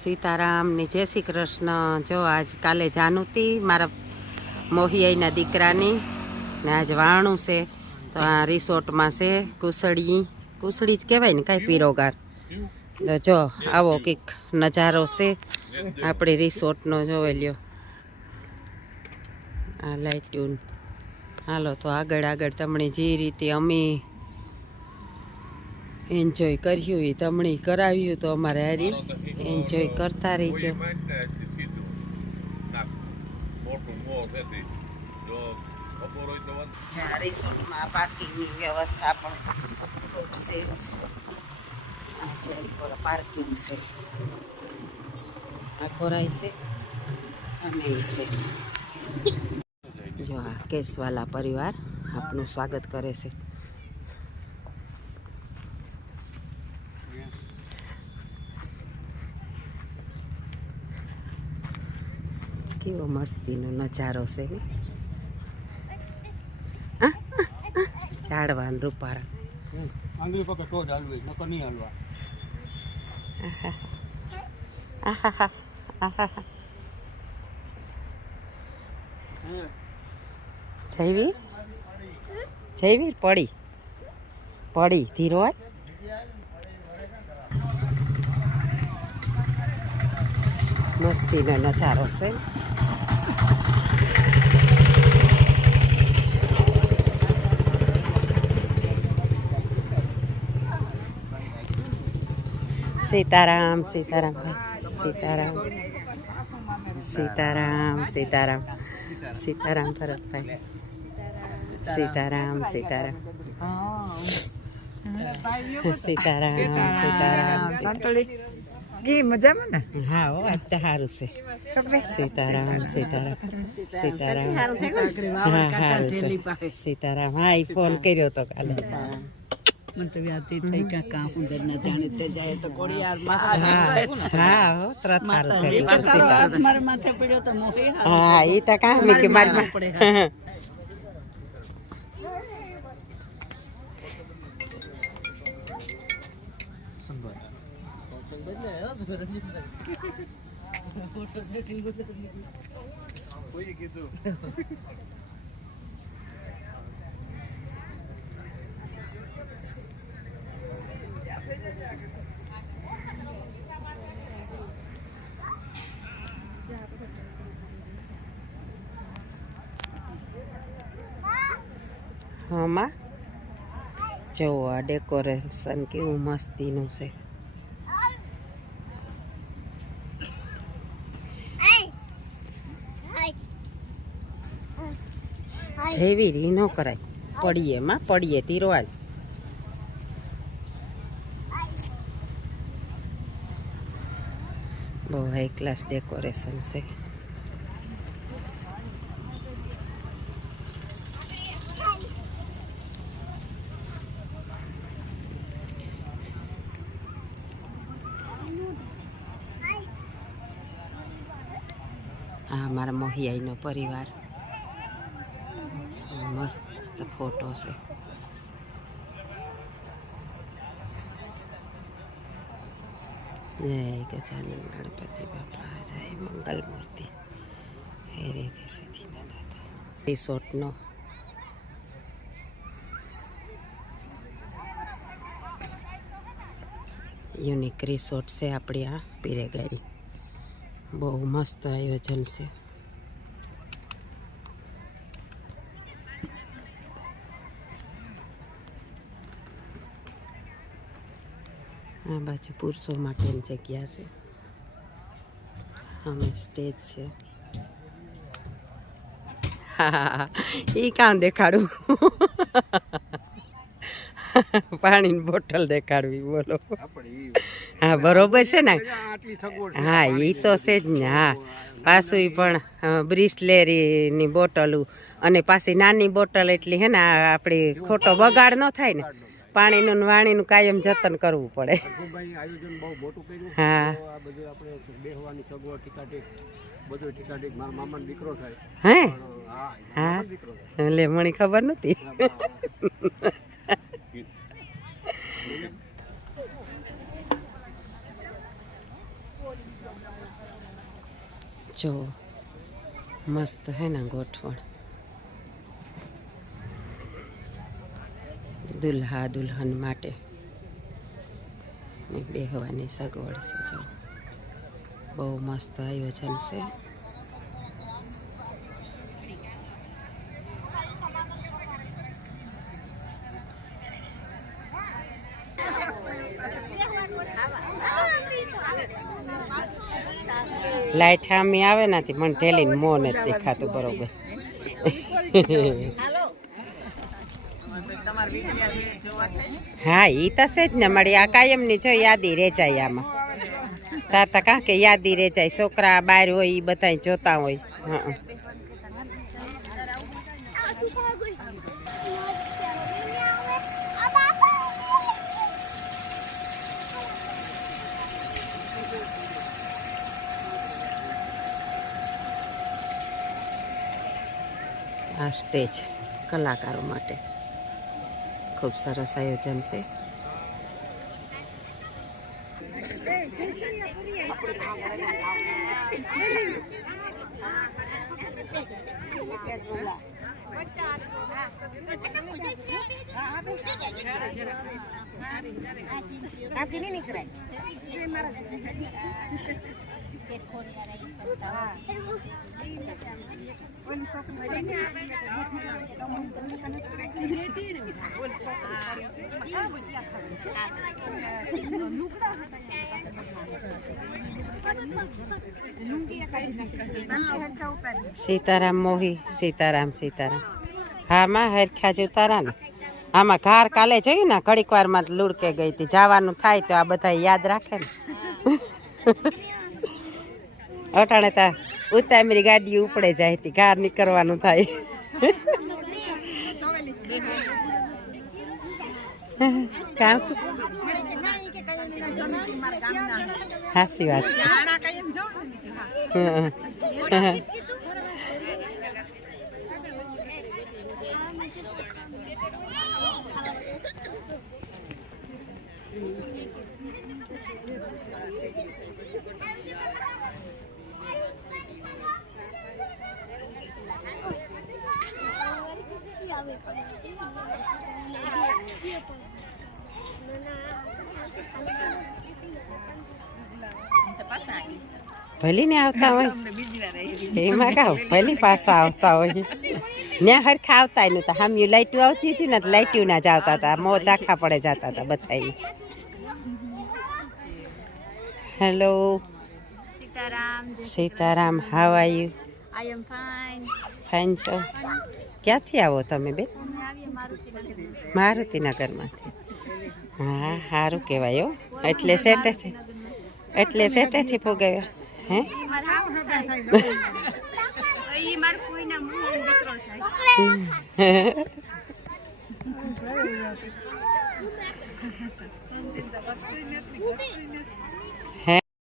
સીતારામ ની જય શ્રી કૃષ્ણ। જો આજ કાલે જાનુતી મારા મોહિયાઈના દીકરાની ને આજ વાણું છે તો આ રિસોર્ટમાં છે કુસડી જ કહેવાય ને કાંઈ પીરોગાર। તો જો આવો કંઈક નજારો છે આપણી રિસોર્ટનો જોઈ લ્યો આ લાઇટ્યુન। હાલો તો આગળ આગળ તમને જે રીતે અમે એન્જોય કર્યું એ તમને કરાવ્યું તો અમારે હારી એન્જોય કરતા રહીજો। રિસોર્ટમાં પાર્કિંગની વ્યવસ્થા પણ ખૂબ છે। આ છે પાર્કિંગ છે, આ કોરાઈ છે અને એ છે। જો આ કેસવાલા પરિવાર આપનું સ્વાગત કરે છે। કેવો મસ્તીનો નજારો છે ને, ઝાડવાન રૂપારા આંગળી પકડ તો જ હાલવી નકર નહીં હાલવા। જયવીર જયવીર પડી પડી ધીરો મસ્તીનો નજારો છે। સીતારામ સીતારામ ભાઈ સીતારામ સીતારામ સીતારામ સીતારામ ભરતભાઈ સીતારામ સીતારામ સીતારામ સીતારામ કી મજામાં ને? હા હો આજ તો સારું છે। સીતારામ સીતારામ સીતારામ હા સારું છે સીતારામ। હા એ ફોન કર્યો તો કાલે મને તો વ્યાતી થઈ કે કાં ઉંદર ન જાણે તે જાય તો કોળિયાર હા હો તરત સારું થઈ ગયું। મારા માથે પડ્યો તો મોહી હા એ તો કાં મેં કે મારી હમાં જો આ ડેકોરેશન કેવું મસ્તીનું છે। જેવી રી ન કરાય પડીએ માં પડીએ તીરવાલ। બહુ હાઈ ક્લાસ ડેકોરેશન છે। આ મારા મોહિયાઈનો પરિવાર મસ્ત ફોટો છે। જય ગજાનન ગણપતિ બાપા જય મંગલ મૂર્તિ હે રેતી સીધીના દાદા। રિસોર્ટનો યુનિક રિસોર્ટ છે આપણી આ પીરેગારી। બહુ મસ્ત આયોજન છે। આ બાજુ પુરુષો માટેની જગ્યા છે, અમે સ્ટેજ છે। હા એ કામ દેખાડું પાણીની બોટલ દેખાડવી બોલો। હા બરોબર છે ને, હા એ તો છે જ ને। હા પાછું પણ બ્રિસ્લેરીની બોટલું અને પાછી નાની બોટલ એટલી હે ને આપણી ખોટો બગાડ ન થાય ને, પાણીનું ને વાણીનું કાયમ જતન કરવું પડે। આયોજન બહુ મોટું કર્યું। હા આ બધું આપણે બેહવાની સગવડ ટીકાટીક બધું ટીકાટીક મારા મામાનો દીકરો થાય। હે હા હા એટલે મને ખબર નહોતી। જો મસ્ત હે ને ગોઠવણ. દુલ્હા દુલ્હન માટે ને બેહવાની સગવડ છે. જો બહુ મસ્ત આયોજન છે. લાઈટ સામી આવે નથી મને ઠેલીને મોં નથી દેખાતું બરોબર. હા એ તો છે જ ને મારી આ કાયમની જો યાદી રહે જાય આમાં. તાર તો કાં કે યાદી રહે જાય, છોકરા બહાર હોય એ બધા જોતા હોય. હા આ સ્ટેજ કલાકારો માટે ખૂબ સરસ આયોજન છે. સીતારામ મોહી સીતારામ સીતારામ. હા માં હરખા જ ઉતારા ને. આમાં ઘાર કાલે જોયું ને ઘડીક વારમાં લુડકે ગઈ હતી. જવાનું થાય તો આ બધા યાદ રાખે ને. અટાણે તા ઉતામરી ગાડી ઉપડે જાય હતી, ઘાર નીકળવાનું થાય. કામ હાસી વાત છે. ભલી ને આવતા હોય એમાં કાવ ભલી પાછા આવતા હોય. ત્યાં હરખા આવતા એનું તો હામ્યું લાઈટું આવતી હતી ને તો લાઈટ્યું ના જ આવતા હતા. મોજ આખા પડે જતા હતા બધા. Hello Sitaram, how are you? I am fine. Fine છો? ક્યાંથી આવો તમે બેન? મારુતિનગરમાંથી. હા સારું કહેવાય હો. એટલે સેટેથી પોગાવ્યા હે? ઈ માર કોઈના મુંહ દીકરો થાય.